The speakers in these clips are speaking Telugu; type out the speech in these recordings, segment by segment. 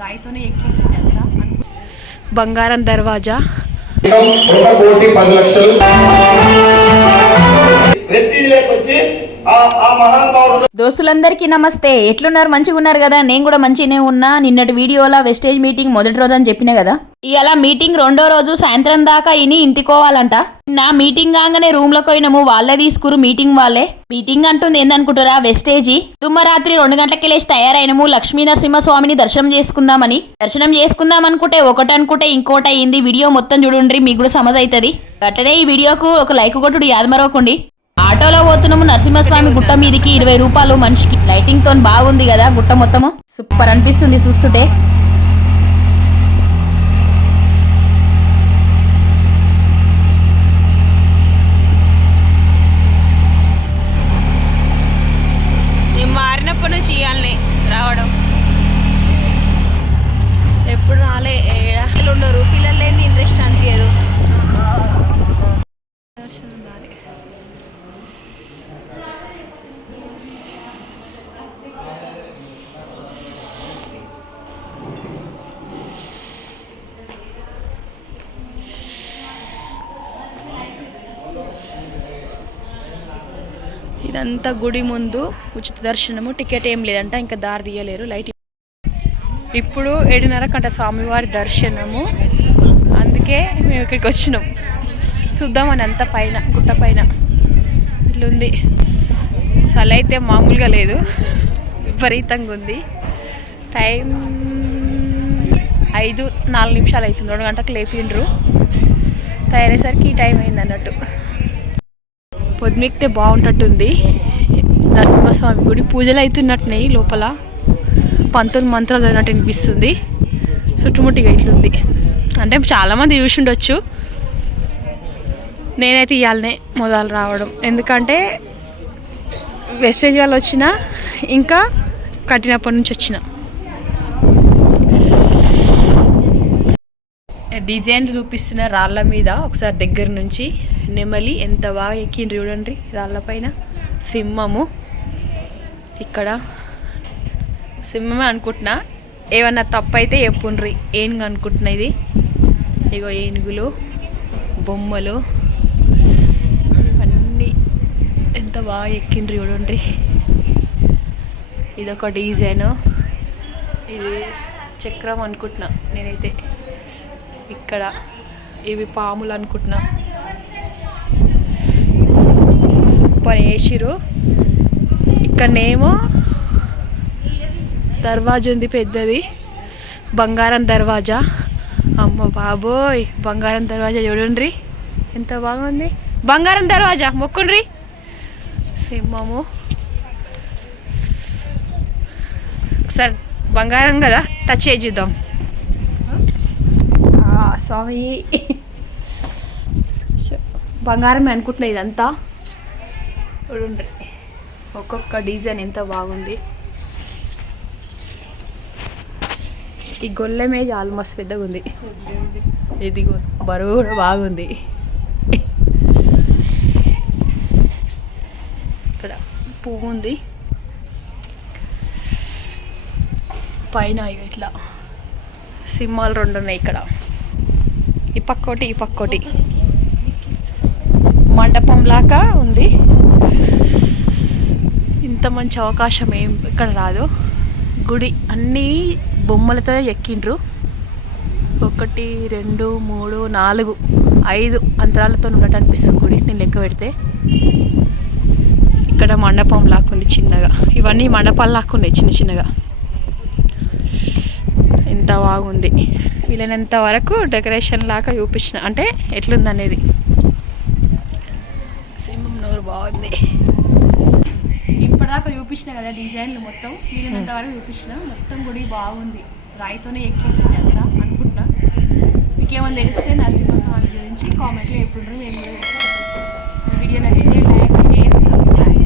రాయితోనే ఎక్కిందంతా. బంగారం దర్వాజా దోస్తులందరికీ నమస్తే. ఎట్లున్నారు? మంచిగా ఉన్నారు కదా? నేను కూడా మంచిగానే ఉన్నా. నిన్నటి వీడియోలో వెస్టేజ్ మీటింగ్ మొదటి రోజు అని చెప్పిన కదా, ఇవాళ మీటింగ్ రెండో రోజు సాయంత్రం దాకా ఇని ఇంటికోవాలంట. నా మీటింగ్ కాగానే రూమ్ లోకి పోయినాము, వాళ్ళే తీసుకురు మీటింగ్ వాళ్ళే. మీటింగ్ అంటుంది ఏందనుకుంటారా, వెస్టేజీ. దుమ్మరాత్రి 2 గంటలకి లేచి తయారైనము, లక్ష్మీ నరసింహస్వామిని దర్శనం చేసుకుందాం అనుకుంటే ఒకటి అనుకుంటే ఇంకోటి అయ్యింది. వీడియో మొత్తం చూడండి, మీకు కూడా సమజ్ అవుతుంది. అట్లనే ఈ వీడియోకు ఒక లైక్ కొట్టుడు యాద మరవకండి. ఆటోలో పోతున్నాము నరసింహస్వామి గుట్ట మీదికి. 20 రూపాయలు మనిషికి. లైటింగ్ తో బాగుంది కదా గుట్ట మొత్తము, సూపర్ అనిపిస్తుంది చూస్తుంటే. నేను మారినప్పటి నుంచి ఇవ్వాలని రావడం, ఎప్పుడు రాలే. ఉండరు పిల్లలు లేని ఇంట్రెస్ట్ అనిపించదు. ఇదంతా గుడి ముందు ఉచిత దర్శనము. టికెట్ ఏం లేదంట, ఇంకా దారి తీయలేరు. లైట్ ఇప్పుడు 7:30 స్వామివారి దర్శనము. అందుకే మేము ఇక్కడికి వచ్చినాం, చూద్దామని. అంత పైన గుట్ట పైన ఇట్లుంది. చలి అయితే మామూలుగా లేదు, విపరీతంగా ఉంది. టైం 5:04 అవుతుంది. 2 గంటలకు లేపిండ్రు. తయారయ్యేసరికి ఈ టైం అయింది అన్నట్టు. పొద్దుమిక్తే బాగుంటట్టుంది. నరసింహస్వామి గుడి పూజలు అవుతున్నట్టున్నాయి. లోపల పంతులు మంత్రాలు చదివినట్టు అనిపిస్తుంది. చుట్టుముట్టిగా ఇట్లుంది. అంటే చాలామంది చూసి ఉండొచ్చు. నేనైతే ఇవాళనే మొదలు రావడం, ఎందుకంటే వెస్టేజ్ వాళ్ళు వచ్చిన, ఇంకా కట్టినప్పటి నుంచి వచ్చిన. డిజైన్ చూపిస్తున్న రాళ్ళ మీద ఒకసారి దగ్గర నుంచి నెమలి ఎంత బాగా ఎక్కిండ్రు చూడండి. రాళ్ళ పైన సింహము. ఇక్కడ సింహమే అనుకుంటున్నా, ఏమన్నా తప్పు అయితే చెప్పుండ్రి. ఏనుగు అనుకుంటున్నా ఇది. ఇగో ఏనుగులు, బొమ్మలు అన్నీ ఎంత బాగా ఎక్కిండ్రు చూడండి. ఇదొక డిజైను. ఇది చక్రం అనుకుంటున్నా నేనైతే. ఇక్కడ ఇవి పాములు అనుకుంటున్నా. సూపర్ వేసిరు. ఇక్కడనేమో దర్వాజా ఉంది పెద్దది, బంగారం దర్వాజా. అమ్మ బాబోయ్, బంగారం దర్వాజా చూడండి ఎంత బాగుంది. బంగారం దర్వాజా మొక్కుండ్రి. సింహము. ఒకసారి బంగారం కదా, టచ్ చేసి చూద్దాం. స్వామి బంగారమే అనుకుంటున్నా ఇదంతా. చూడండి ఒక్కొక్క డిజైన్ ఎంత బాగుంది. ఈ గొల్లెమే ఆల్మోస్ట్ పెద్దగా ఉంది. ఇది బరువు కూడా బాగుంది. ఇక్కడ పువ్వు ఉంది పైన. ఇట్లా సింహాలు 2 ఉన్నాయి ఇక్కడ. ఈ పక్కోటి ఈ పక్కోటి. మండపం లాగా ఉంది. ఇంత మంచి అవకాశం ఏం ఇక్కడ రాదు. గుడి అన్నీ బొమ్మలతో ఎక్కిండ్రు. 1 2 3 4 5 అంతరాలతో ఉన్నట్టు అనిపిస్తుంది గుడి నేను లెక్క పెడితే. ఇక్కడ మండపం లాక్కుంది చిన్నగా. ఇవన్నీ మండపాలు లాక్కున్నాయి చిన్న చిన్నగా. ఎంత బాగుంది. వీళ్ళనంత వరకు డెకరేషన్ లాగా చూపించిన, అంటే ఎట్లుంది అనేది. సింహం నోరు బాగుంది. ఇప్పటిదాకా చూపించిన కదా డిజైన్లు మొత్తం. వీళ్ళనంత వరకు చూపించిన. మొత్తం గుడి బాగుంది. రాయితోనే ఎక్కింది అంతా అనుకుంటున్నా. మీకేమన్నా తెలిస్తే నరసింహస్వామి గురించి కామెంట్లో ఎప్పుడు మేము వీడియో నచ్చితే లైక్, షేర్, సబ్స్క్రైబ్.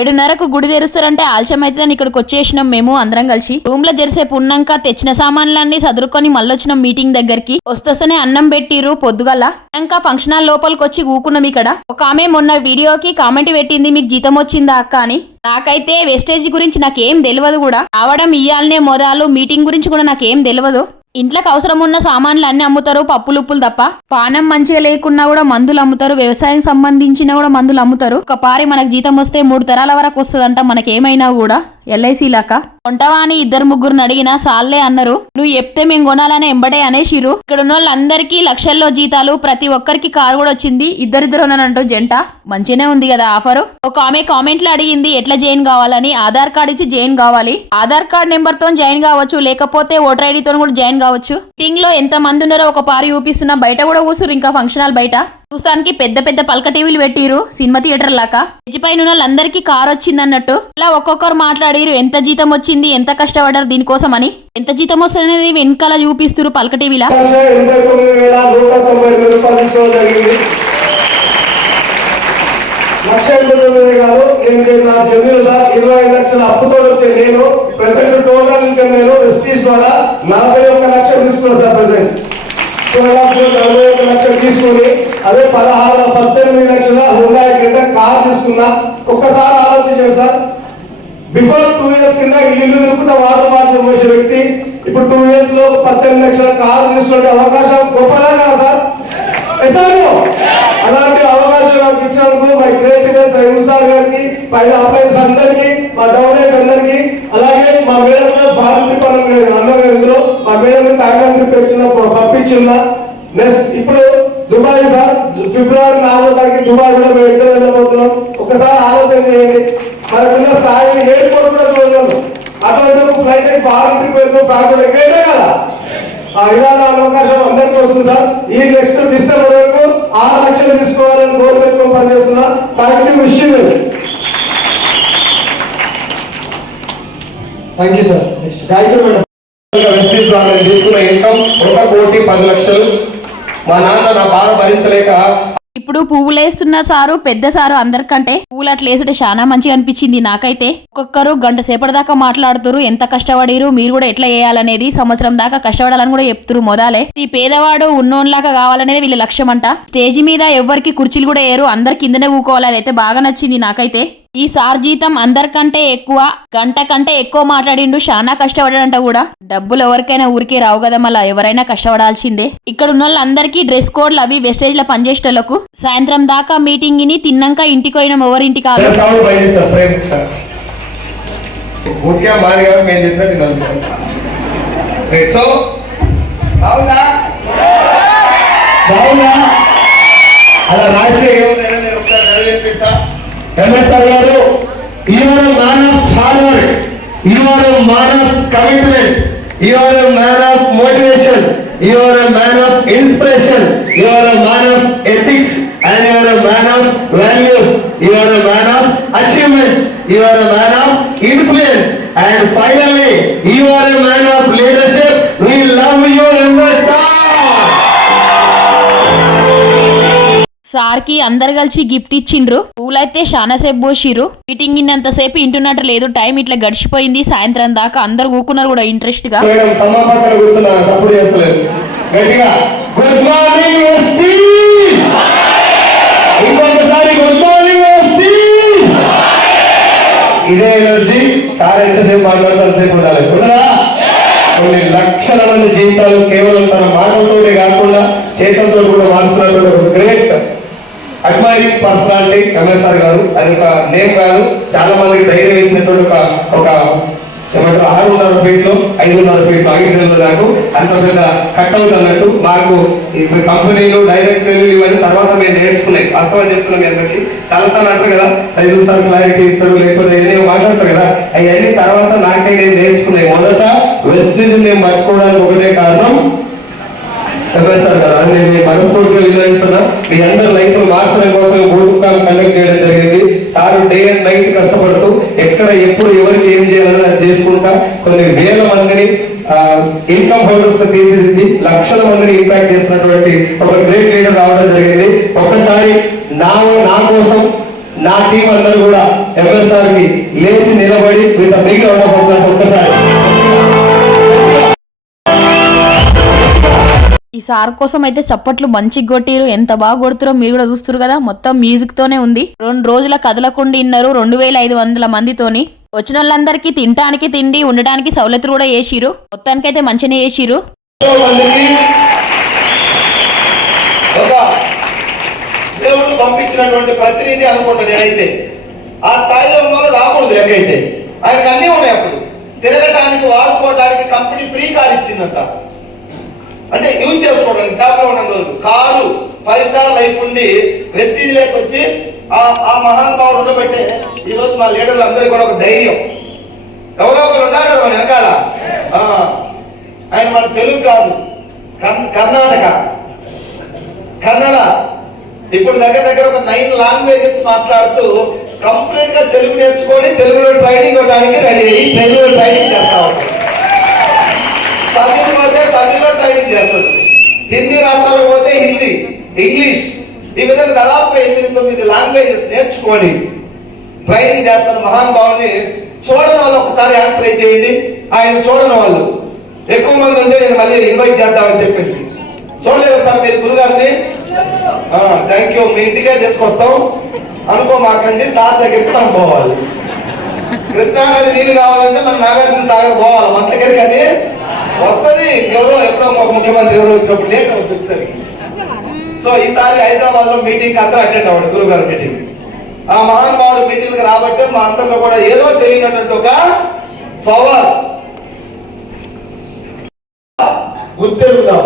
7:30 గుడి తెరుస్తారంటే ఆలస్యం అవుతుందని ఇక్కడికి వచ్చేసినాం మేము అందరం కలిసి. రూమ్ లో జరిసేపు ఉన్నాక తెచ్చిన సామాన్లన్నీ సదురుకొని మళ్ళొచ్చినాం మీటింగ్ దగ్గరికి. వస్తేనే అన్నం పెట్టిరు పొద్దుగల. ఇంకా ఫంక్షన్ హాల్ లోపలికి వచ్చి కూకున్నాం. ఇక్కడ ఒక ఆమె మొన్న వీడియోకి కామెంట్ పెట్టింది, మీకు జీతం వచ్చిందా అక్క అని. నాకైతే వెస్టేజ్ గురించి నాకేం తెలియదు కూడా. రావడం ఇయ్యాలనే మొదలు మీటింగ్ గురించి కూడా నాకేం తెలియదు. ఇంట్లోకి అవసరం ఉన్న సామాన్లు అన్ని అమ్ముతారు, పప్పులు ఉప్పులు తప్ప. పానం మంచిగా లేకున్నా కూడా మందులు అమ్ముతారు, వ్యవసాయం సంబంధించిన కూడా మందులు అమ్ముతారు. ఒక పారి మనకు జీతం వస్తే 3 తరాల వరకు వస్తుందంట మనకేమైనా కూడా. ఎల్ఐసి లాక కొంటవా అని 2-3 అడిగినా సాల్లే అన్నారు. నువ్వు చెప్తే మేము కొనాలని ఎంబడే అనేసిరు. ఇక్కడ ఉన్న వాళ్ళందరికీ లక్షల్లో జీతాలు, ప్రతి ఒక్కరికి కారు కూడా వచ్చింది. ఇద్దరిద్దరు ఉన్నానంటూ జంట. మంచిగానే ఉంది కదా ఆఫరు. ఒక ఆమె కామెంట్లో అడిగింది ఎట్లా జాయిన్ కావాలని. ఆధార్ కార్డు ఇచ్చి జాయిన్ కావాలి. ఆధార్ కార్డ్ నెంబర్ తో జాయిన్ కావచ్చు, లేకపోతే ఓటర్ ఐడితో కూడా జాయిన్ కావచ్చు. మీటింగ్ లో ఎంత మంది ఉన్నారో ఒక పారి చూపిస్తున్నా. బయట కూడా కూసురు, ఇంకా ఫంక్షన్ హాల్ బయట. చూస్తానికి పెద్ద పెద్ద పలక టీవీలు పెట్టిరు, సినిమా థియేటర్ లాగా. ఎడ్జ్ పైన వాళ్ళందరికీ కార్ వచ్చింది అన్నట్టు. ఇలా ఒక్కొక్కరు మాట్లాడిరు, ఎంత జీతం వచ్చింది, ఎంత కష్టపడ్డారు దీనికోసం అని. ఎంత జీతం వస్తుంది వెనకాల చూపిస్తురు పలక టీవీలా. కాదు, నేను నా చెందిన సార్ 25 లక్షల అప్పుతో వచ్చే నేను ప్రెసెంట్ టోటల్ ఇన్కమ్ నేను వెస్టీస్ ద్వారా 41 లక్షలు తీసుకున్నాను సార్. ప్రెసెంట్ 41 లక్షలు తీసుకుని అదే 18 లక్షల హోండా కింద కార్ తీసుకున్నా. ఒక్కసారి ఆలోచించాను సార్. బిఫోర్ 2 years కింద ఇల్లు తిరుగుకుంటా వాటర్ బాటిల్ పోసే వ్యక్తి ఇప్పుడు 2 years లో 18 లక్షల కారు తీసుకునే అవకాశం గొప్పదా కదా సార్? అలాంటి అవకాశం నాకు ఇచ్చినందుకు మా క్రియేటివ్నెస్ సార్ గారికి, పైన అప్లైన్స్ అందరికీ, మా డౌనేజ్ అందరికీ, అలాగే మా మేడం ఫారెన్ ట్రిప్ అన్నగారు ఇందులో మా మేడం థాయిలాండ్ ట్రిప్ పంపించున్నా. నెక్స్ట్ ఇప్పుడు దుబాయ్ సార్, ఫిబ్రవరి 4వ తారీఖు దుబాయ్ కూడా మేము ఎక్కడ వెళ్ళబోతున్నాం. ఒకసారి ఆలోచన చేయండి. మనకున్న స్థాయిని ఎయిర్పోర్ట్ కూడా చూడలేము. అటువంటి ఫ్లైట్ అయితే ఫారెన్ ట్రిప్ వెళ్తాం, ఫ్యాక్టరీ ఎక్కడే కదా. ఇలాంటి అవకాశం అందరికీ వస్తుంది సార్. ఈ నెక్స్ట్ డిసెంబర్ వరకు 6 లక్షలు తీసుకోవాలని గోల్ పెట్టుకొని పనిచేస్తున్నా. థ్యాంక్ విషయం. Thank you sir. Next thank you madam. తీసుకున్న ఇన్కమ్ 1,10,00,000. మా నాన్న నా బాధ భరించలేక ఇప్పుడు పువ్వులేస్తున్న సారు పెద్ద సారు అందరికంటే పువ్వులు అట్లా వేసుంటే చాలా మంచిగా అనిపించింది నాకైతే. ఒక్కొక్కరు గంట సేపటి దాకా మాట్లాడుతురు, ఎంత కష్టపడిరు, మీరు కూడా ఎట్లా చేయాలనేది, సంవత్సరం దాకా కష్టపడాలని కూడా చెప్తురు. మొదలే ఈ పేదవాడు ఉన్నోన్లాగా కావాలనేది వీళ్ళ లక్ష్యం అంట. స్టేజ్ మీద ఎవరికి కుర్చీలు కూడా వేయరు, అందరి కిందనే కూకోవాలి. అదైతే బాగా నచ్చింది నాకైతే. ఈ సార్ జీతం అందరికంటే ఎక్కువ, గంట కంటే ఎక్కువ మాట్లాడిండు, చాలా కష్టపడాడంట కూడా. డబ్బులు ఎవరికైనా ఊరికే రావు కదా, మళ్ళీ ఎవరైనా కష్టపడాల్సిందే. ఇక్కడ ఉన్న వాళ్ళందరికీ డ్రెస్ కోడ్లు అవి వెస్టేజ్ లో పనిచేసేటోళ్లకు. సాయంత్రం దాకా మీటింగ్ ని తిన్నాక ఇంటికి పోయినాం, ఎవరింటి కాదు. అలా రాస్తే MSR గారు, you are a man of hard work, you are a man of commitment, you are a man of motivation, you are a man of inspiration, you are a man of ethics, and you are a man of values, you are a man of achievements, you are a man of influence, and finally you are a man of leadership. We love you, MSR. సార్కి అందరు కలిసి గిఫ్ట్ ఇచ్చిండ్రు. పూలైతే చాలా సేపు పోసిర్రు. మీటింగ్ ఇన్నంతసేపు ఇంటున్నట్టు లేదు, టైం ఇట్లా గడిచిపోయింది. సాయంత్రం దాకా అందరు కూకున్నారు కూడా ఇంట్రెస్ట్ గా. ఇదే ఎనర్జీ సార్ ఎంతసేపు మాట్లాడుతాసేపు ఉండాలి. కొన్ని లక్షల మంది జీవితాలు కేవలం తన మాటలతోనే కాకుండా చేతులతో కూడా మారుస్తున్నటువంటి ఒక గ్రేట్ అడ్మైరింగ్ పర్సనాలిటీ MSR గారు. అది ఒక నేమ్ కాదు, చాలా మందికి ధైర్యం ఇచ్చినటువంటి ఒక ఏమంటారు 6.5 ఫీట్లు 5.5 ఫీట్లు ఆగిపోయింది. నాకు అంత పెద్ద కట్అవుట్ అన్నట్టు. మాకు ఇప్పుడు కంపెనీలు డైరెక్టర్లు ఇవన్నీ తర్వాత మేము నేర్చుకున్నాయి. వాస్తవం చెప్తున్నాం అందరికి. చాలాసార్లు అంటారు కదా, సైజు సార్ క్లారిటీ ఇస్తారు, లేకపోతే ఏదో మాట్లాడతారు కదా, అవన్నీ తర్వాత నాకే నేను నేర్చుకున్నాయి. మొదట వెస్టేజ్ నేను పట్టుకోవడానికి ఒకటే కారణం MSR గారు. అది నేను మనస్ఫూర్తిగా వినియోగిస్తున్నా. మీ అందరి లైఫ్ మార్చడం కోసం బోర్డు కండక్ట్ చేయడం జరిగింది. సార్ డే అండ్ నైట్ కష్టపడుతూ ఎక్కడ ఎప్పుడు ఎవరికి ఏం చేయాలని అది చేసుకుంటా కొన్ని వేల మందిని ఇన్కమ్ హోల్డర్స్ తీర్చిదిద్ది లక్షల మందిని ఇంపాక్ట్ చేసినటువంటి ఒక గ్రేట్ లీడర్ రావడం జరిగింది. ఒక్కసారి నా కోసం నా టీం అందరూ కూడా MSR కి లేచి నిలబడి with big round of applause ఒక్కసారి ఈ సార్ కోసం అయితే చప్పట్లు మంచిగా కొట్టిరు. ఎంత బాగా కొడుతురో మీరు కూడా చూస్తురు కదా. మొత్తం మ్యూజిక్ తోనే ఉంది. 2 రోజుల కదలకుండా ఇన్నారు 2500 మందితోని. వచ్చిన వాళ్ళందరికీ తినడానికి తిండి, ఉండడానికి సౌలతులు కూడా వేసిరు. మొత్తానికైతే మంచిగానే వేసిరు. దేవుడు పంపించినటువంటి ప్రతినిధి అనుకుంటా నేనైతే. ఆ స్థాయిలో ఉన్న రాకూడదు ఎక్కడైతే. ఆయనకు అన్నీ ఉన్నాయి. అప్పుడు తిరగడానికి వాడుకోవడానికి కంపెనీ ఫ్రీ కార్ ఇచ్చిందంట. అంటే యూజ్ చేసుకోవడానికి షాప్లో ఉన్న రోజు కారు 5 స్టార్ లైఫ్ ఉండి వెస్టీజ్ లేక వచ్చి ఆ మహానుభావుడు ఉండబట్టే ఈరోజు మా లీడర్లు అందరికీ కూడా ఒక ధైర్యం. ఎవరో ఒకరు ఉన్నారు కదా మన వెనకాల. ఆయన మన తెలుగు కాదు, కర్ణాటక, కన్నడ, ఇప్పుడు దగ్గర ఒక 9 లాంగ్వేజెస్ మాట్లాడుతూ కంప్లీట్ గా తెలుగు నేర్చుకొని తెలుగులో ట్రైనింగ్ ఇవ్వడానికి రెడీ అయ్యి తెలుగులో ట్రైనింగ్ చేస్తా ఉంటాడు. తమిళ పోతే తమిళ్లో ట్రైనింగ్ చేస్తాడు. హిందీ రాష్ట్రాలకు పోతే హిందీ, ఇంగ్లీష్, ఈ విధంగా దాదాపు 8-9 లాంగ్వేజెస్ నేర్చుకొని ట్రైనింగ్ చేస్తున్న మహానుభావుని చూడని వాళ్ళు ఒకసారి ఆన్సర్ చేయండి. ఆయన చూడని వాళ్ళు ఎక్కువ మంది ఉంటే నేను మళ్ళీ ఇన్వైట్ చేద్దామని చెప్పేసి. చూడలేదు సార్ మీరు గురుగారిని? Thank you. మీ ఇంటికే తీసుకొస్తాం అనుకోమాకండి. సార్ దగ్గరికి మనం పోవాలి. కృష్ణానది నీళ్ళు కావాలంటే మన నాగార్జున సాగర్ పోవాలి. మన దగ్గరికి అది వస్తుంది. ఎవరో ఎప్పుడో ఒక ముఖ్యమంత్రి ఎవరో వచ్చినప్పుడు లేట్ అవుతుంది సరే. సో ఈసారి హైదరాబాద్ లో మీటింగ్ అందరూ అటెండ్ అవ్వండి. గురుగారు మీటింగ్, ఆ మహానుభావుడు మీటింగ్ రాబట్టే మా అందరిలో కూడా ఏదో తెలియనటువంటి ఒక పవర్ గుర్తెరుగుతాం.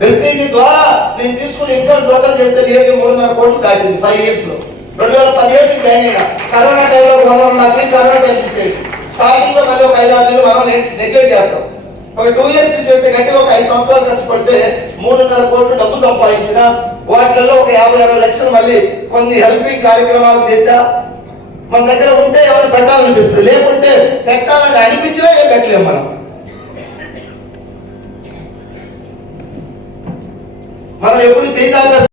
ప్రెస్టీజ్ ద్వారా నేను తీసుకుని ఇన్కమ్ టోటల్ చేస్తే నియర్లీ 3.5 కోట్లు దాటింది 5 years లో. 2017 జాయిన్ అయినా. కరోనా టైంలో కరోనా టైం తీసేది. స్టార్టింగ్ లో మళ్ళీ ఒక 5-6 నెలలు మనం నెగ్లెక్ట్ చేస్తాం. ఒక 2 years చేస్తే గట్టిగా ఒక 5 సంవత్సరాలు ఖర్చు పడితే 3.5 కోట్లు డబ్బు సంపాదించిన. వాటిల్లో ఒక 50-60 లక్షలు మళ్ళీ కొన్ని హెల్పింగ్ కార్యక్రమాలు చేశా. మన దగ్గర ఉంటే ఎవరు పెట్టాలనిపిస్తుంది, లేకుంటే పెట్టాలని అనిపించినా ఏం పెట్టలేము మనం. ఎప్పుడు చేసాక